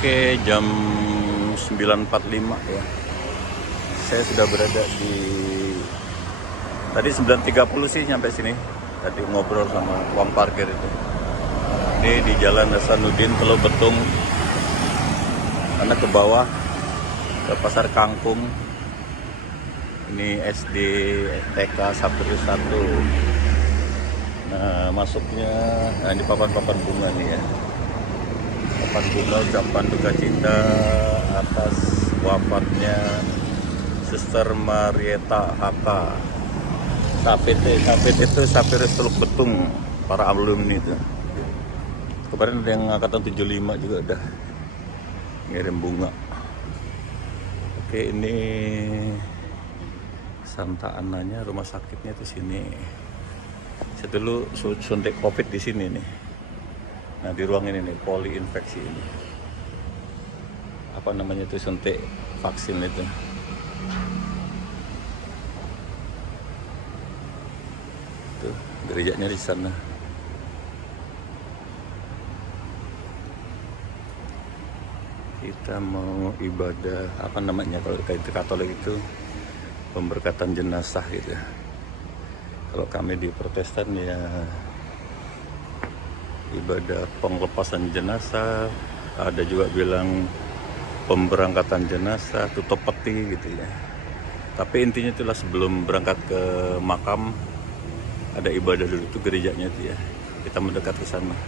Oke, jam 9.45 ya. Saya sudah berada di tadi 9.30 sih nyampe sini. Tadi ngobrol sama uang parkir itu. Ini di Jalan Hasanuddin, Pulau Betung. Karena ke bawah ke Pasar Kangkung. Ini SD TK Sapirus 1. Nah, masuknya di papan-papan bunga nih ya. Papan bunga ucapan duka cita atas wafatnya Suster Marieta HK. SAPT itu Sapirus Teluk Betung, para alumni itu. Kemarin ada yang angkatan 75 juga udah ngirim bunga. Oke, ini Santa Ananya, rumah sakitnya di sini. Saya dulu suntik COVID di sini nih. Nah, di ruang ini nih, poli infeksi ini. Apa namanya itu, suntik vaksin itu. Tuh, gerejanya di sana. Kita mau ibadah, apa namanya kalau kayak Katolik itu, pemberkatan jenazah gitu. Kalau kami di Protestan ya ibadah penglepasan jenazah, ada juga bilang pemberangkatan jenazah, tutup peti gitu ya. Tapi intinya itulah sebelum berangkat ke makam ada ibadah dulu, itu gerejanya itu ya. Kita mendekat ke sana.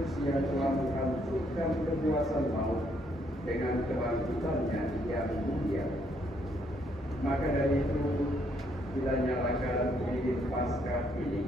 Kristus yang telah menghancurkan kekuasaan maut dengan kebangkitannya yang mulia. Maka dari itu, kita nyalakan lilin Paskah ini.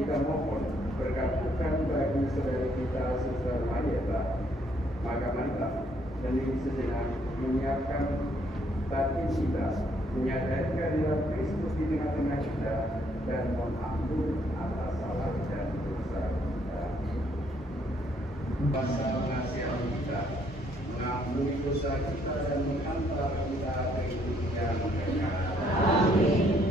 Kita mohon berkat Tuhan bagi saudara kita, Suster Marieta. Maka marilah hening sejenak menyiapkan batin kita, menyadari kehadiran Kristus di tengah-tengah kita, dan mengampuni atas salah dan dosa kita. Kuasa mengasihi kita, mengampuni dosa kita, dan menghantar kita ke hidup yang kekal. Amin.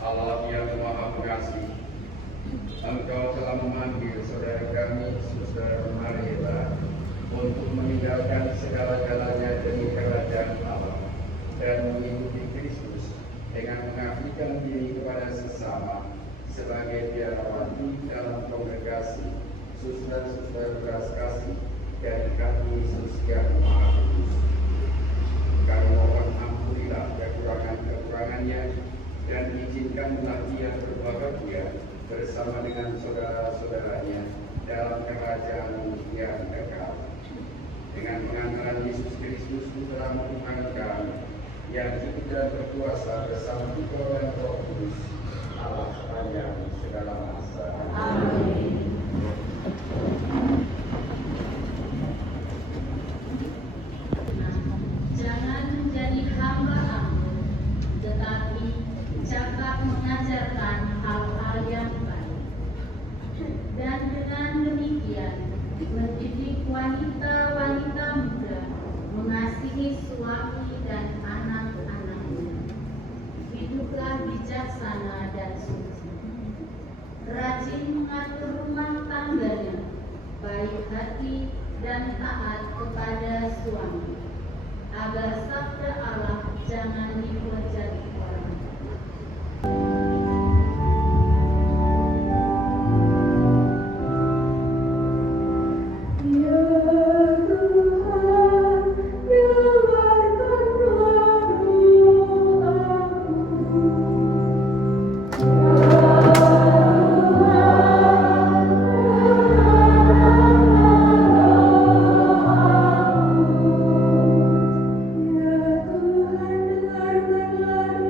Allah yang Maha Pengasih, Engkau telah memanggil saudara kami, Suster Marieta, untuk meninggalkan segala-galanya demi kerajaan Allah dan mengikuti Kristus dengan mengabdikan diri kepada sesama sebagai biarawati dalam kongregasi Suster-suster belas kasih dari kami Yesus yang Maha Kudus. Kami mohon ampunilah kekurangan-kekurangannya, dan izinkanlah dia berbahagia bersama dengan saudara-saudaranya dalam kerajaan yang kekal. Dengan pengantaran Yesus Kristus Putra Tuhan kami, yang hidup dan berkuasa bersama Engkau dan Roh Kudus, Allah sepanjang segala masa. Amin. Jangan menjadi hamba anggur, tetapi cakap mengajarkan hal-hal yang baik. Dan dengan demikian, mendidik wanita-wanita muda mengasihi suami dan anak-anaknya. Hiduplah bijaksana dan suci, rajin mengatur rumah tangganya, baik hati dan taat kepada suami, agar sabda Allah jangan dihujat orang. Tuhan, dengarkanlah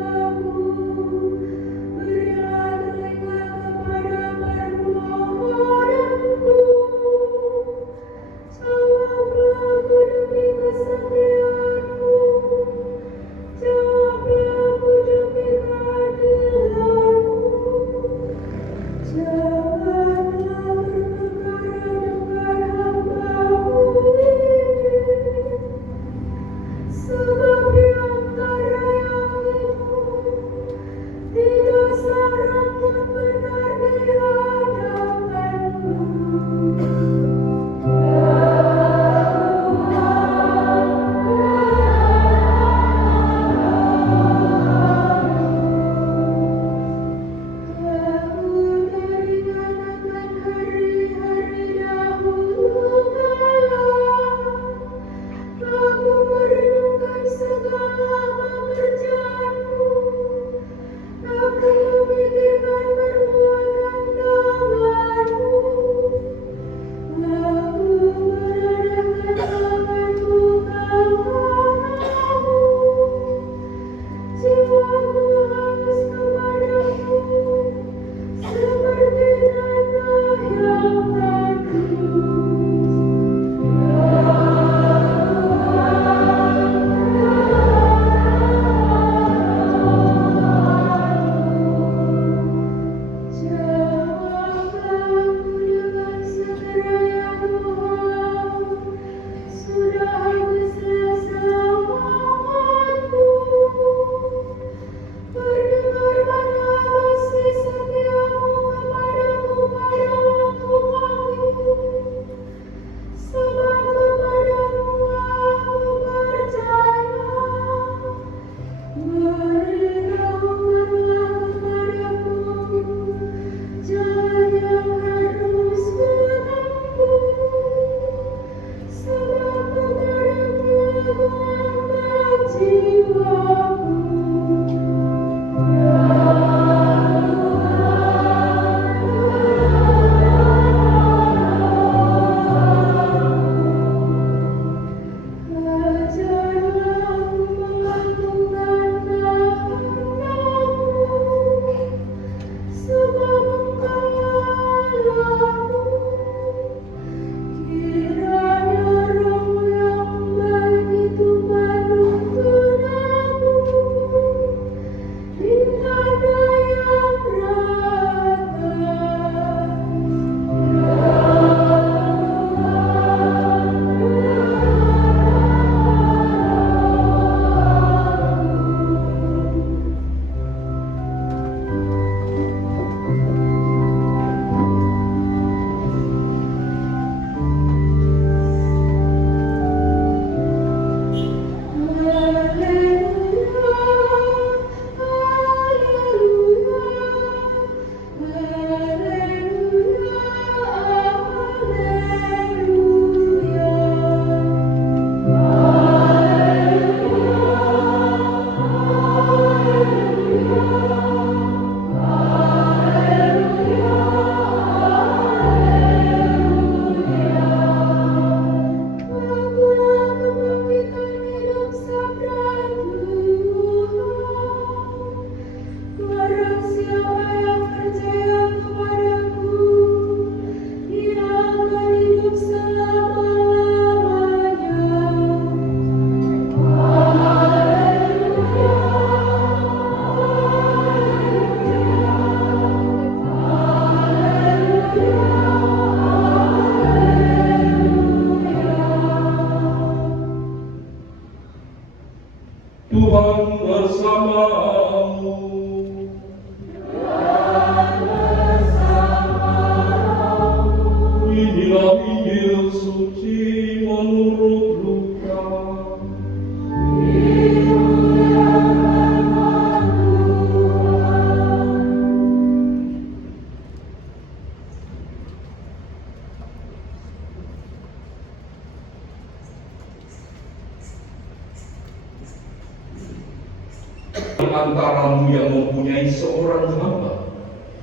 antaramu yang mempunyai seorang hamba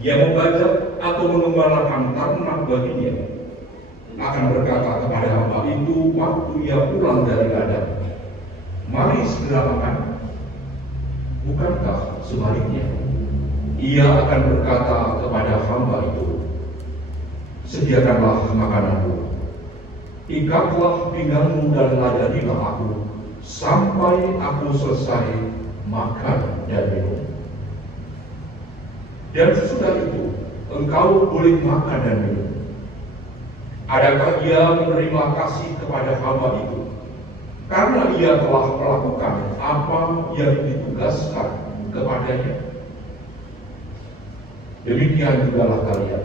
yang membajak atau mengembalakan ternak baginya, akan berkata kepada hamba itu waktu ia pulang dari ladang, mari segera makan? Bukankah sebaliknya? Ia akan berkata kepada hamba itu, sediakanlah makananku, ikatlah pinggangmu dan ladanilah aku, sampai aku selesai makan dan minum. Dan sesudah itu, engkau boleh makan dan minum. Adakah ia menerima kasih kepada hamba itu, karena ia telah melakukan apa yang ditugaskan kepadanya? Demikian jugalah kalian.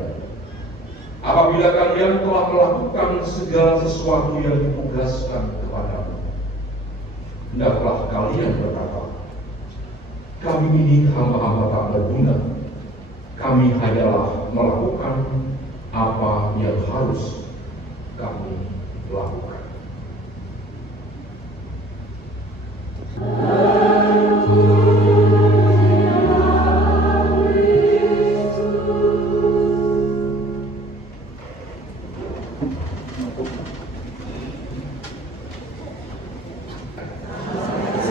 Apabila kalian telah melakukan segala sesuatu yang ditugaskan kepadamu, hendaklah kalian berkata, kami ini hamba-hamba tak berguna. Kami hanyalah melakukan apa yang harus kami lakukan.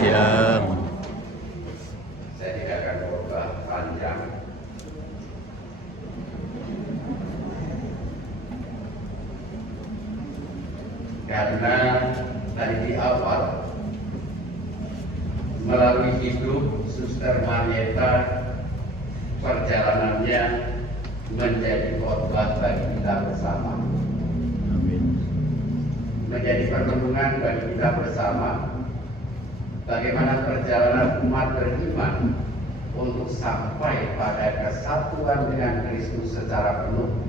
Siap. Saya tidak akan berubah panjang. Karena tadi di awal, melalui hidup Suster Marieta, perjalanannya menjadi khotbah bagi kita bersama, Amin. menjadi perlindungan bagi kita bersama, bagaimana perjalanan umat beriman untuk sampai pada kesatuan dengan Kristus secara penuh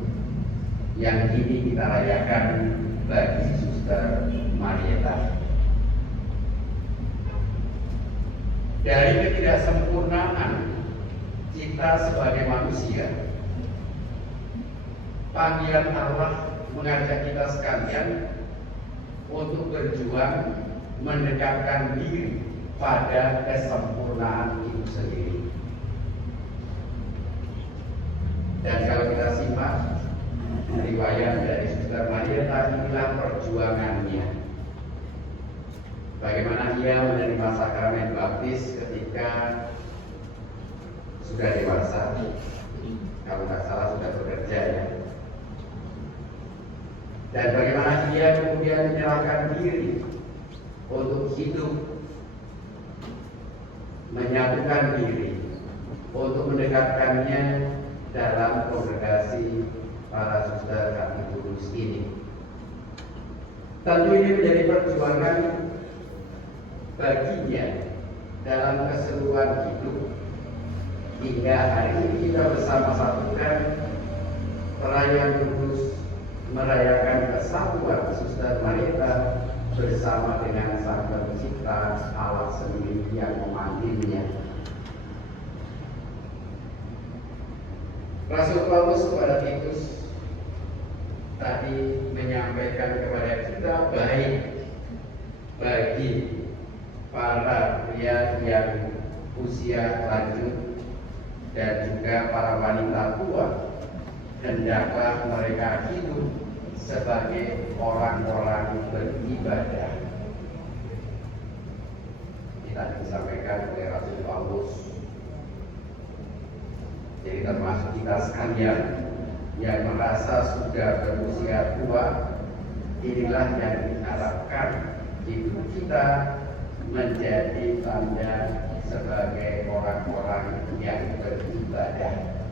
yang kini kita rayakan bagi Suster Marieta. Dari ketidaksempurnaan kita sebagai manusia, panggilan Allah mengajak kita sekalian untuk berjuang mendekatkan diri pada kesempurnaan itu sendiri. Dan kalau kita simak riwayat dari Suster Marieta, inilah perjuangannya. Bagaimana ia menerima sakramen baptis ketika sudah dewasa, kalau tak salah sudah bekerja ya. Dan bagaimana ia kemudian menyerahkan diri untuk hidup, menyatukan diri untuk mendekatkannya dalam kongregasi para suster Kartibulus ini. Tentu ini menjadi perjuangan baginya dalam keseluruhan hidup, hingga hari ini kita bersama-satukan perayaan kudus merayakan kesatuan Suster Marieta bersama dengan Sang Pencipta Allah sendiri yang memanggilnya. Rasul Paulus kepada Titus tadi menyampaikan kepada kita, baik bagi para pria yang usia lanjut dan juga para wanita tua, hendaklah mereka hidup sebagai orang-orang beribadah. Kita disampaikan oleh Rasul Paulus. Jadi termasuk kita sekalian yang merasa sudah berusia tua, inilah yang diharapkan hidup kita menjadi tanda sebagai orang-orang yang beribadah.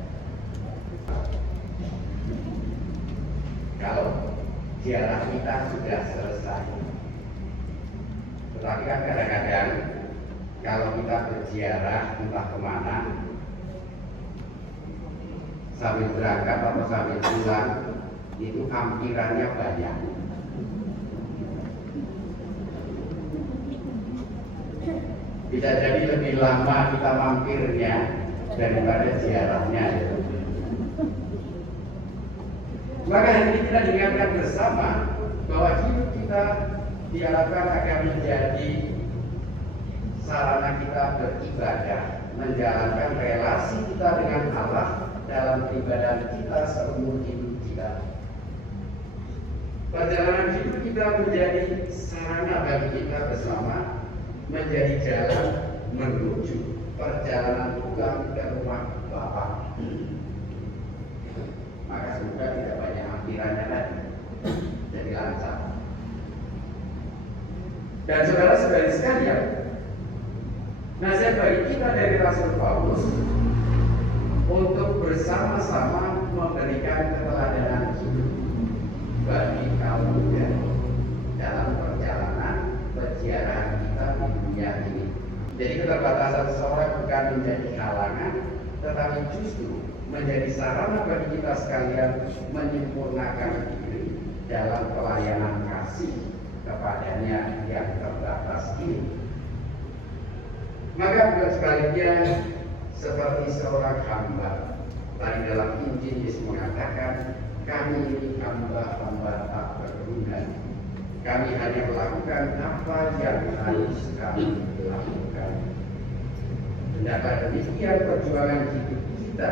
Kalau ziarah kita sudah selesai, tetapi kan kadang-kadang kalau kita berziarah entah kemana, sambil berangkat atau sambil pulang, itu hampirannya banyak. Bisa jadi lebih lama kita mampirnya daripada ziarahnya. Maka hari ini kita diingatkan bersama bahwa hidup kita diharapkan akan menjadi sarana kita beribadah. menjalankan relasi kita dengan Allah dalam peribadahan kita seumur hidup kita. Perjalanan hidup kita menjadi sarana bagi kita bersama, menjadi jalan menuju perjalanan pulang ke rumah Bapa. Maka semoga tidak banyak hampirannya lagi, jadi lancar. Dan saudara-saudari sekalian, nasihat bagi kita dari Rasul Paulus untuk bersama-sama memberikan keteladanan hidup bagi kaum muda dalam perjalanan perjalanan kita di dunia ini. Jadi keterbatasan seseorang bukan menjadi halangan, tetapi justru menjadi sarana bagi kita sekalian menyempurnakan diri dalam pelayanan kasih kepadanya yang terbatas ini. Maka bukan sebaliknya seperti seorang hamba. Tadi dalam Injil Yesus mengatakan, kami ini hamba-hamba tak berguna. Kami hanya melakukan apa yang harus kami lakukan. Hendaklah demikian perjuangan hidup kita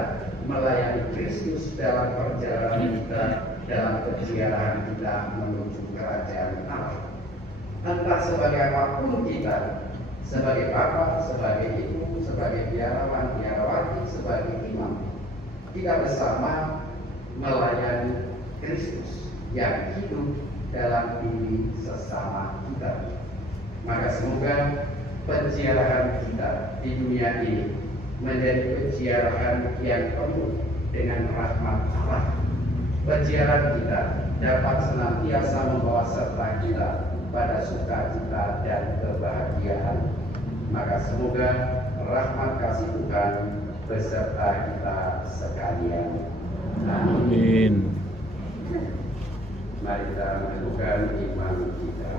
melayani Kristus dalam perjalanan kita, dalam perjalanan kita menuju kerajaan Allah. Entah sebagai apapun kita, sebagai bapak, sebagai ibu, sebagai biarawan, biarawati, sebagai imam, kita bersama melayani Kristus yang hidup dalam diri sesama kita. Maka semoga penziarahan kita di dunia ini menjadi penziarahan yang penuh dengan rahmat Allah. Penziarahan kita dapat senantiasa membawa serta kita pada sukacita dan kebahagiaan. Maka semoga rahmat kasih Tuhan beserta kita sekalian. Amin. Mari kita meneguhkan iman kita.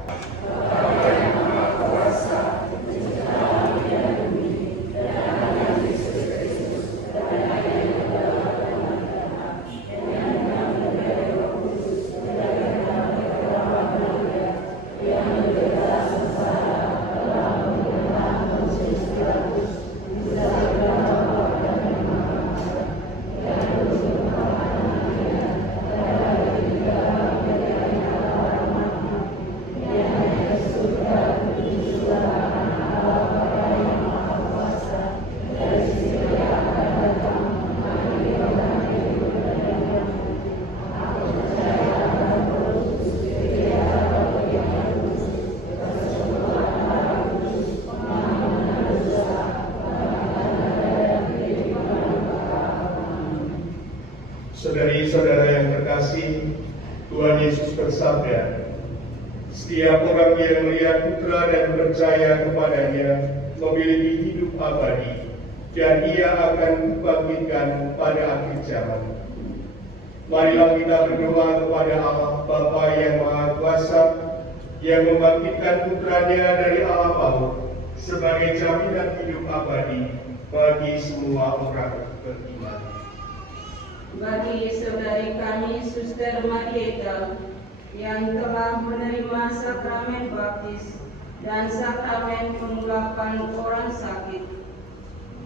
Saudari-saudara yang terkasih, Tuhan Yesus bersabda, setiap orang yang melihat Putra dan percaya kepadanya memiliki hidup abadi, dan ia akan dibangkitkan pada akhir zaman. Marilah kita berdoa kepada Allah Bapa yang Maha Kuasa, yang membangkitkan Putranya dari alam maut sebagai jaminan hidup abadi bagi semua orang beriman. Bagi saudari kami Suster Marieta yang telah menerima sakramen baptis dan sakramen pengurapan orang sakit,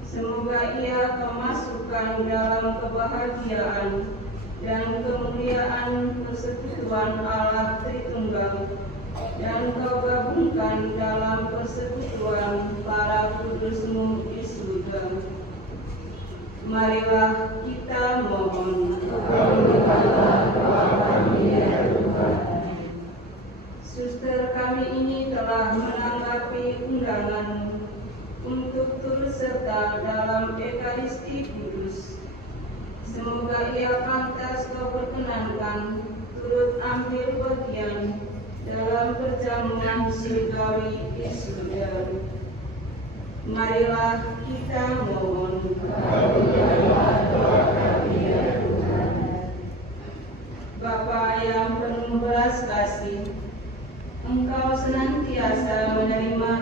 semoga ia kemasukan dalam kebahagiaan dan kemuliaan persekutuan Allah Tritunggal, dan kau gabungkan dalam persekutuan para kudus-Mu di surga. Marilah kita mohon. Suster kami ini telah menanggapi undangan untuk turut serta dalam Ekaristi Kudus. Semoga ia pantas kau perkenankan turut ambil bagian dalam perjamuan surgawi di surga. Marilah kita mohon. Bapa yang penuh belas kasih, Engkau senantiasa menerima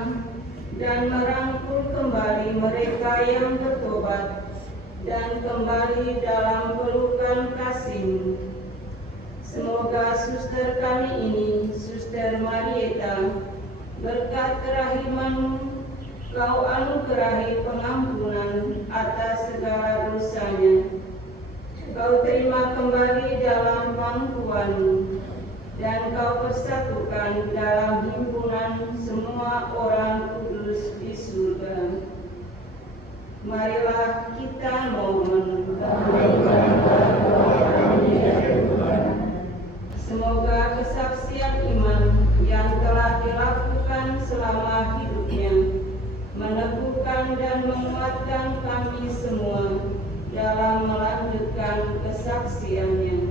dan merangkul kembali mereka yang bertobat dan kembali dalam pelukan kasih-Mu. Semoga suster kami ini, Suster Marieta, berkat kerahiman-Mu Kau anugerahi pengampunan atas segala dosanya. Kau terima kembali dalam pangkuanmu, dan kau persatukan dalam himpunan semua orang kudus di surga. Marilah kita mohon. Semoga kesaksian iman yang telah dilakukan selama hidupnya meneguhkan dan menguatkan kami semua dalam melanjutkan kesaksiannya.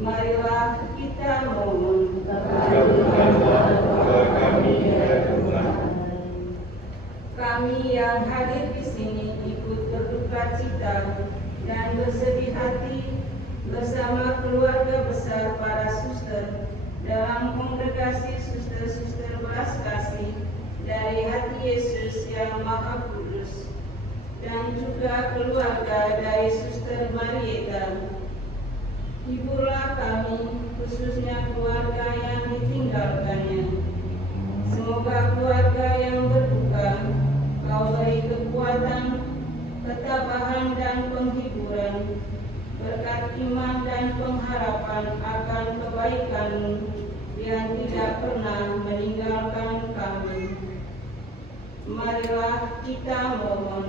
Marilah kita mohon. Kami yang hadir di sini ikut berduka cita dan bersedih hati bersama keluarga besar para suster dalam kongregasi suster-suster belas kasih dari hati Yesus yang Maha Kudus, dan juga keluarga dari Suster Marieta. Hiburlah kami, khususnya keluarga yang ditinggalkannya. Semoga keluarga yang berduka Kau beri kekuatan, ketabahan dan penghiburan, berkat iman dan pengharapan akan kebaikan-Mu yang tidak pernah meninggalkan kami. Marilah kita mohon.